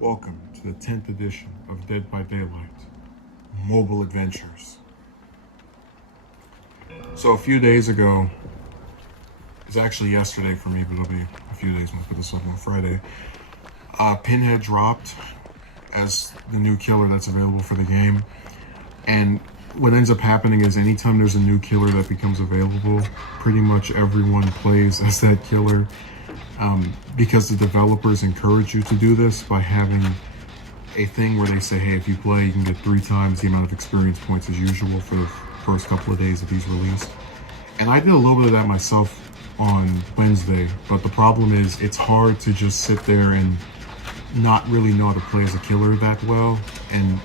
Welcome to the 10th edition of Dead by Daylight Mobile Adventures. So a few days ago, it's actually yesterday for me, but it'll be a few days when I put this up on Friday. Pinhead dropped as the new killer that's available for the game. And what ends up happening is anytime there's a new killer that becomes available, pretty much everyone plays as that killer. Because the developers encourage you to do this by having a thing where they say, hey, if you play, you can get 3 times the amount of experience points as usual for the first couple of days that he's released. And I did a little bit of that myself on Wednesday, but the problem is it's hard to just sit there and not really know how to play as a killer that well and,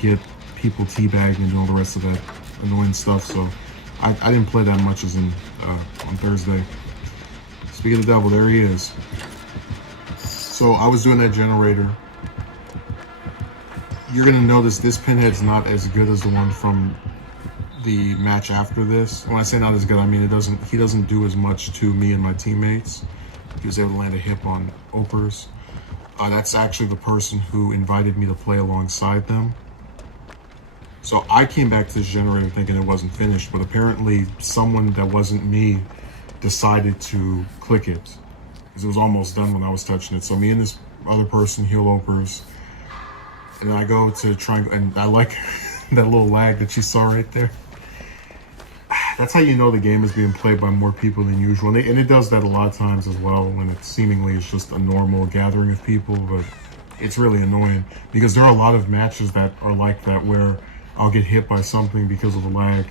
get people teabagged and doing all the rest of that annoying stuff. So I didn't play that much as on Thursday. Speaking of the devil, there he is. So I was doing that generator. You're gonna notice this Pinhead's not as good as the one from the match after this. When I say not as good, I mean he doesn't do as much to me and my teammates. He was able to land a hip on Opers. That's actually the person who invited me to play alongside them. So I came back to this generator thinking it wasn't finished, but apparently someone that wasn't me decided to click it because it was almost done when I was touching it. So me and this other person heal Opers, and I go to try and I like that little lag that you saw right there. That's how you know the game is being played by more people than usual, and it does that a lot of times as well when it seemingly is just a normal gathering of people. But it's really annoying because there are a lot of matches that are like that where I'll get hit by something because of the lag.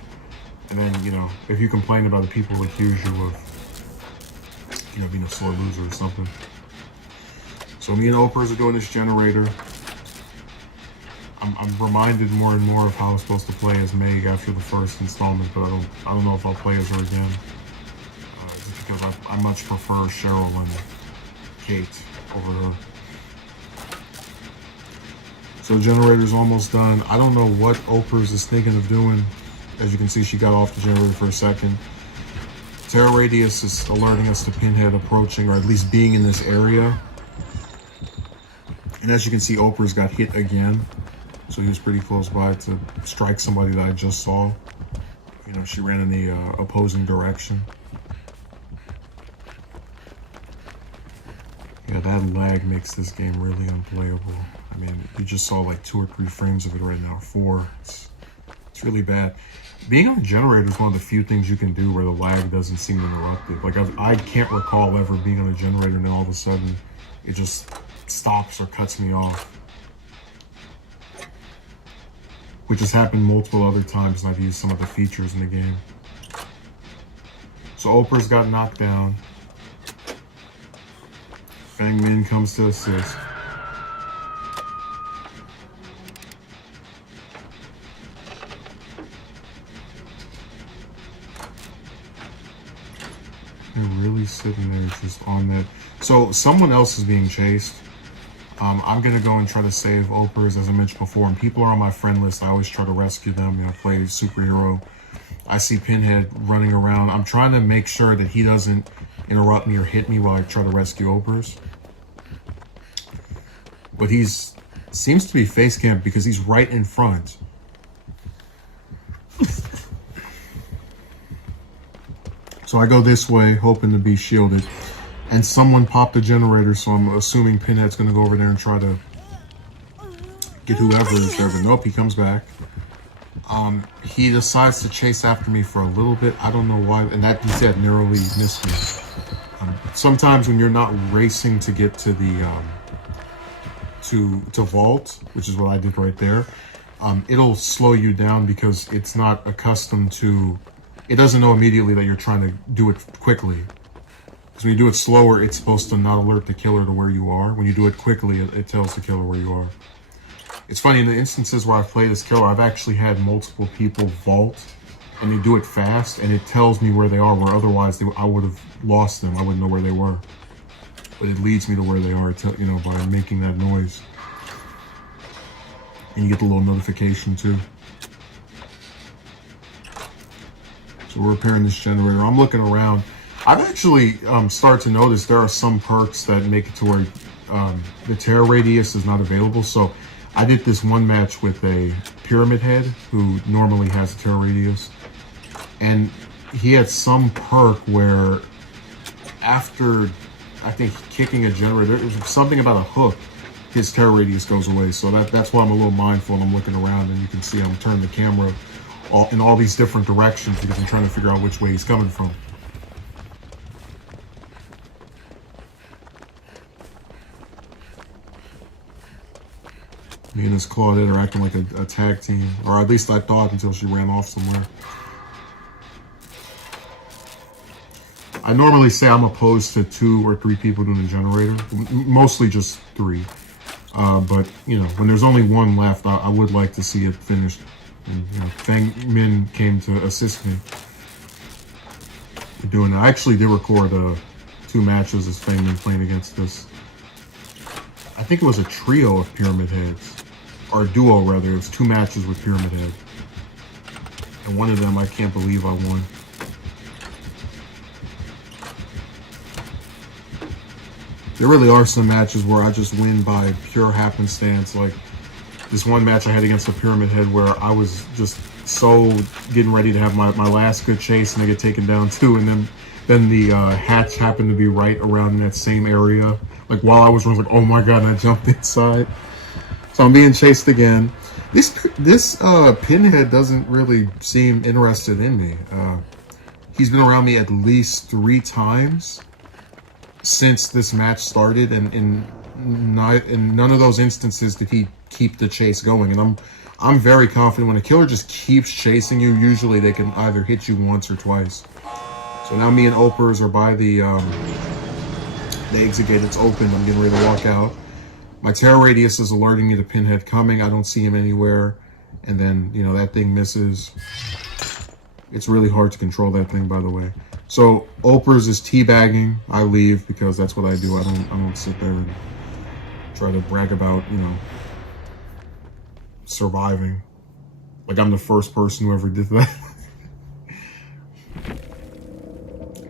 And then, if you complain about it, people accuse you of, being a sore loser or something. So me and Opers are doing this generator. I'm reminded more and more of how I was supposed to play as Meg after the first installment, but I don't know if I'll play as her again. Just because I much prefer Cheryl and Kate over her. So the generator's almost done. I don't know what Opers is thinking of doing. As you can see, she got off the generator for a second. Terror Radius is alerting us to Pinhead approaching, or at least being in this area. And as you can see, Opers got hit again. So he was pretty close by to strike somebody that I just saw. She ran in the opposing direction. Yeah, that lag makes this game really unplayable. I mean, you just saw like 2 or 3 frames of it right now, 4. It's really bad. Being on a generator is one of the few things you can do where the lag doesn't seem interrupted. Like, I can't recall ever being on a generator and then all of a sudden it just stops or cuts me off. Which has happened multiple other times, and I've used some of the features in the game. So Opers got knocked down. Fang Min comes to assist. They're really sitting there just on that. So someone else is being chased. I'm gonna go and try to save Opers, as I mentioned before, and people are on my friend list. I always try to rescue them, play superhero. I see Pinhead running around. I'm trying to make sure that he doesn't interrupt me or hit me while I try to rescue Opers. But seems to be face camped because he's right in front. So I go this way, hoping to be shielded. And someone popped the generator, so I'm assuming Pinhead's going to go over there and try to get whoever is there. But nope, he comes back. He decides to chase after me for a little bit. I don't know why. And that, he said, narrowly missed me. Sometimes when you're not racing to get to the to vault, which is what I did right there, it'll slow you down because it's not accustomed to... It doesn't know immediately that you're trying to do it quickly. Because when you do it slower, it's supposed to not alert the killer to where you are. When you do it quickly, it tells the killer where you are. It's funny, in the instances where I've played this killer, I've actually had multiple people vault, and they do it fast, and it tells me where they are, where otherwise I would have lost them. I wouldn't know where they were. But it leads me to where they are, by making that noise. And you get the little notification, too. So we're repairing this generator. I'm looking around. I've actually started to notice there are some perks that make it to where the terror radius is not available. So I did this one match with a Pyramid Head who normally has a terror radius, and he had some perk where after, I think, kicking a generator, it was something about a hook, his terror radius goes away. So that's why I'm a little mindful and I'm looking around, and you can see I'm turning the camera in all these different directions because I'm trying to figure out which way he's coming from. Me and this Claudette are acting like a tag team, or at least I thought until she ran off somewhere. I normally say I'm opposed to 2 or 3 people doing a generator, mostly just 3. But, you know, when there's only 1 left, I would like to see it finished. And, you know, Fang Min came to assist me in doing it. I actually did record 2 matches as Fang Min playing against this. I think it was a trio of Pyramid Heads, or a duo rather. It was 2 matches with Pyramid Head, and one of them I can't believe I won. There really are some matches where I just win by pure happenstance, like this one match I had against a Pyramid Head where I was just so getting ready to have my last good chase and I get taken down too, and then the hatch happened to be right around in that same area. Like while I was running, like, oh my god, and I jumped inside. So I'm being chased again. This Pinhead doesn't really seem interested in me. He's been around me at least 3 times since this match started, and in none of those instances did he keep the chase going. And I'm very confident when a killer just keeps chasing you, usually they can either hit you once or twice. So now me and Opers are by the exit gate. It's open. I'm getting ready to walk out. My terror radius is alerting me to Pinhead coming. I don't see him anywhere. And then, you know, that thing misses. It's really hard to control that thing, by the way. So Opers is teabagging. I leave because that's what I do. I don't sit there and try to brag about, you know, surviving. Like I'm the first person who ever did that.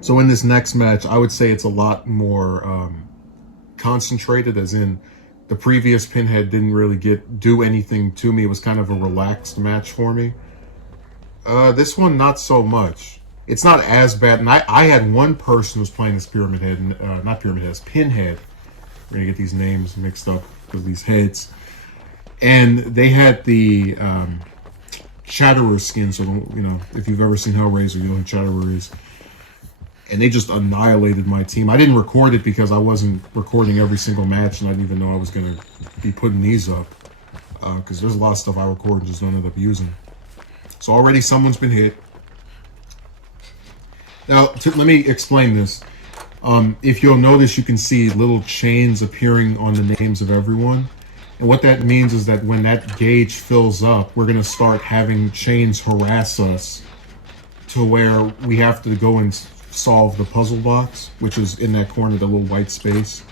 So in this next match, I would say it's a lot more concentrated, as in the previous Pinhead didn't really do anything to me. It was kind of a relaxed match for me. This one, not so much. It's not as bad. And I had one person who was playing this Pyramid Head, not Pyramid Head, Pinhead. We're going to get these names mixed up with these heads. And they had the Chatterer skin. So, you know, if you've ever seen Hellraiser, you know who Chatterer is. And they just annihilated my team. I didn't record it because I wasn't recording every single match, and I didn't even know I was going to be putting these up. Because there's a lot of stuff I record and just don't end up using. So already someone's been hit. Now, let me explain this. If you'll notice, you can see little chains appearing on the names of everyone. And what that means is that when that gauge fills up, we're going to start having chains harass us to where we have to go and solve the puzzle box, which is in that corner, the little white space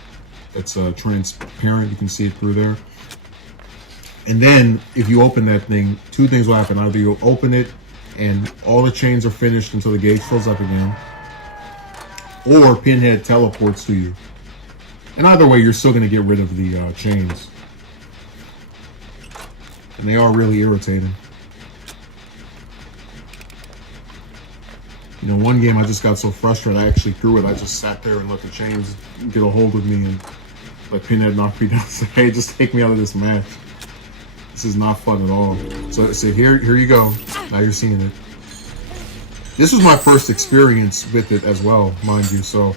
that's transparent. You can see it through there. And then if you open that thing, 2 things will happen. Either you'll open it and all the chains are finished until the gauge fills up again, or Pinhead teleports to you. And either way, you're still going to get rid of the chains. And they are really irritating. You know, one game I just got so frustrated, I actually threw it. I just sat there and let the chains get a hold of me and let Pinhead knock me down. Say, hey, just take me out of this match. This is not fun at all. So here you go. Now you're seeing it. This was my first experience with it as well, mind you. So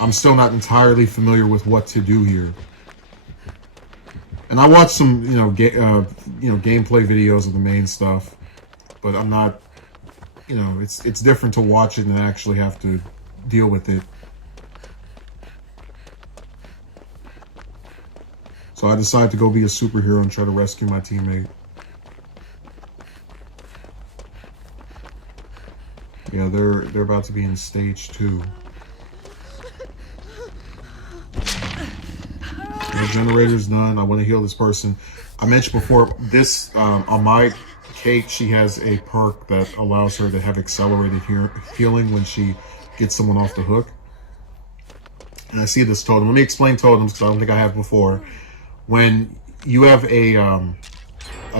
I'm still not entirely familiar with what to do here. And I watched some, gameplay videos of the main stuff, but I'm not. You know, it's different to watch it and actually have to deal with it. So I decided to go be a superhero and try to rescue my teammate. Yeah, they're about to be in stage 2. The generator's done. I want to heal this person. I mentioned before, this on my Kate, she has a perk that allows her to have accelerated healing when she gets someone off the hook. and I see this totem. Let me explain totems because I don't think I have before. When you have a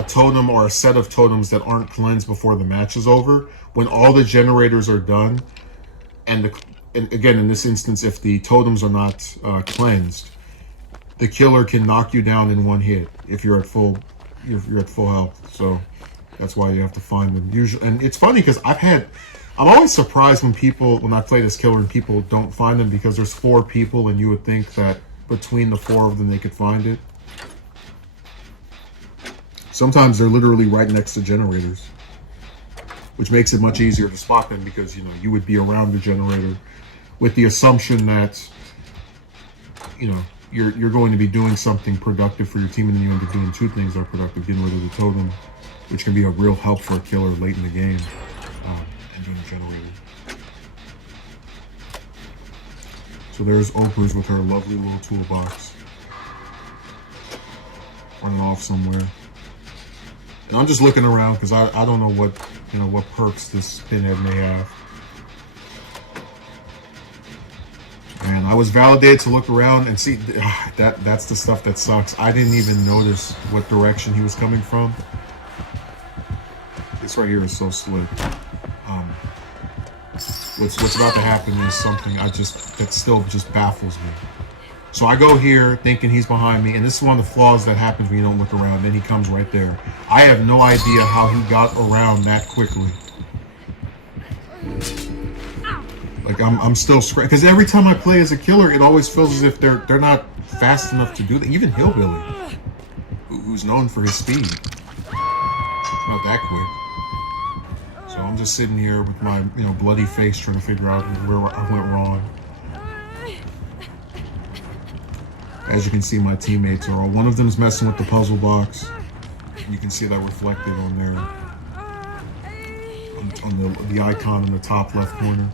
totem or a set of totems that aren't cleansed before the match is over, when all the generators are done, and again in this instance, if the totems are not cleansed, the killer can knock you down in one hit if you're at full health. So that's why you have to find them. Usually, and it's funny because I'm always surprised when I play this killer and people don't find them, because there's 4 people and you would think that between the 4 of them they could find it. Sometimes they're literally right next to generators, which makes it much easier to spot them, because you would be around the generator with the assumption that you're going to be doing something productive for your team, and then you end up doing 2 things that are productive: getting rid of the totem, which can be a real help for a killer late in the game, and doing the generator. So there's Oprah's with her lovely little toolbox, running off somewhere. And I'm just looking around because I don't know what perks this Pinhead may have. And I was validated to look around and see that's the stuff that sucks. I didn't even notice what direction he was coming from. This right here is so slick. What's about to happen is something that still just baffles me. So I go here thinking he's behind me, and this is one of the flaws that happens when you don't look around. Then he comes right there. I have no idea how he got around that quickly. Like I'm still scratching, because every time I play as a killer, it always feels as if they're not fast enough to do that. Even Hillbilly, who's known for his speed, not that quick. So I'm just sitting here with my bloody face trying to figure out where I went wrong. As you can see, my teammates are all, one of them is messing with the puzzle box. You can see that reflected on there, on the icon in the top left corner.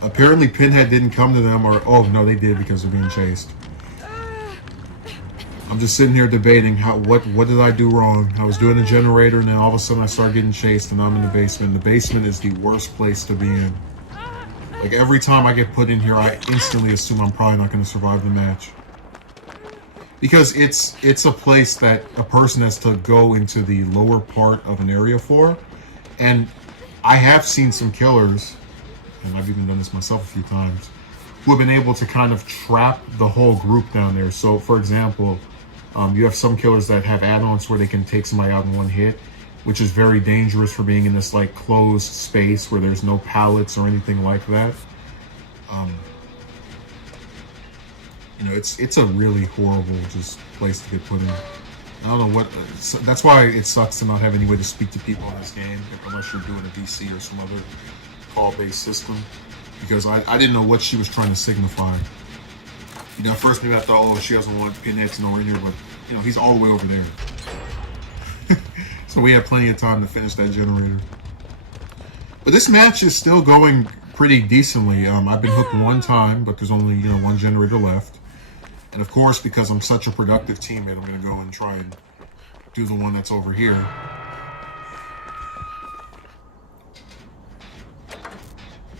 Apparently Pinhead didn't come to them, or, oh no, they did, because they're being chased. I'm just sitting here debating what did I do wrong? I was doing a generator, and then all of a sudden I start getting chased, and I'm in the basement. The basement is the worst place to be in. Like, every time I get put in here, I instantly assume I'm probably not going to survive the match. Because it's a place that a person has to go into the lower part of an area for. And I have seen some killers, and I've even done this myself a few times, who have been able to kind of trap the whole group down there. So, for example, you have some killers that have add-ons where they can take somebody out in one hit, which is very dangerous for being in this like closed space where there's no pallets or anything like that. It's a really horrible just place to get put in. I don't know what. That's why it sucks to not have any way to speak to people in this game, unless you're doing a VC or some other call-based system. Because I didn't know what she was trying to signify. At first maybe I thought, oh, she doesn't want Pinhead to know we're in here, but he's all the way over there. So we have plenty of time to finish that generator. But this match is still going pretty decently. I've been hooked one time, but there's only one generator left. And of course, because I'm such a productive teammate, I'm going to go and try and do the one that's over here.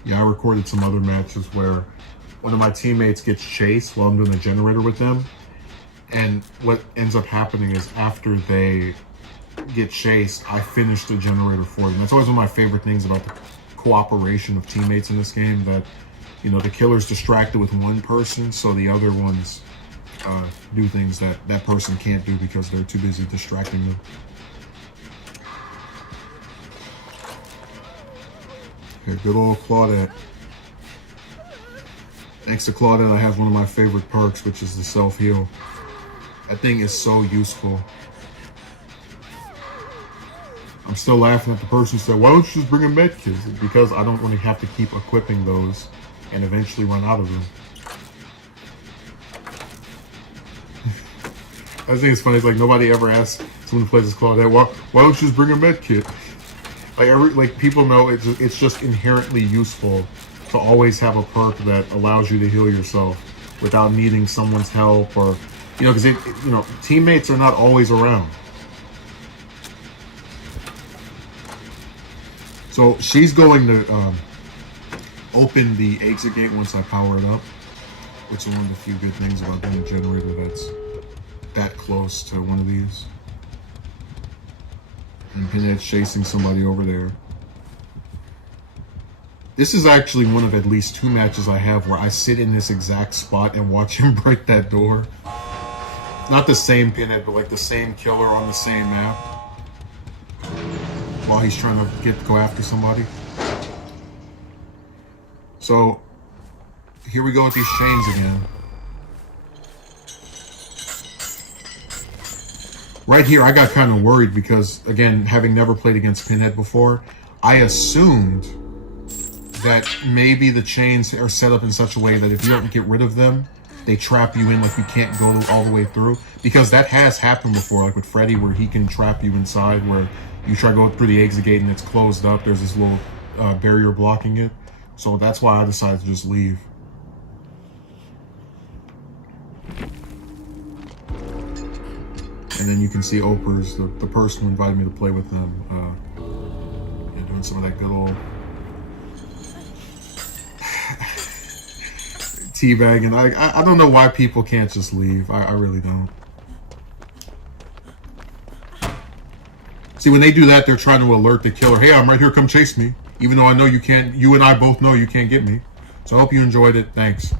Yeah, I recorded some other matches where one of my teammates gets chased while I'm doing the generator with them. And what ends up happening is after they get chased, I finish the generator for them. That's always one of my favorite things about the cooperation of teammates in this game, that the killer's distracted with one person, so the other ones do things that person can't do because they're too busy distracting them. Okay, good old Claudette. Thanks to Claudette, I have one of my favorite perks, which is the self-heal. That thing is so useful. I'm still laughing at the person who said, why don't you just bring a med kit? Because I don't really have to keep equipping those and eventually run out of them. I think it's funny, it's like nobody ever asks someone who plays this Claudette, why don't you just bring a med kit? Like people know it's just inherently useful to always have a perk that allows you to heal yourself without needing someone's help, or because teammates are not always around. So she's going to open the exit gate once I power it up, which is one of the few good things about getting a generator that's that close to one of these. And Pinhead's chasing somebody over there. This is actually one of at least 2 matches I have where I sit in this exact spot and watch him break that door. Not the same Pinhead, but like the same killer on the same map. While he's trying to go after somebody. So, here we go with these chains again. Right here, I got kind of worried because, again, having never played against Pinhead before, I assumed that maybe the chains are set up in such a way that if you don't get rid of them, they trap you in, like you can't go all the way through. Because that has happened before, like with Freddy, where he can trap you inside, where you try to go through the exit gate and it's closed up. There's this little barrier blocking it. So that's why I decided to just leave. And then you can see Opers, the person who invited me to play with them, doing some of that good old teabagging. I don't know why people can't just leave. I really don't. See, when they do that, they're trying to alert the killer. Hey, I'm right here. Come chase me. Even though I know you can't. You and I both know you can't get me. So I hope you enjoyed it. Thanks.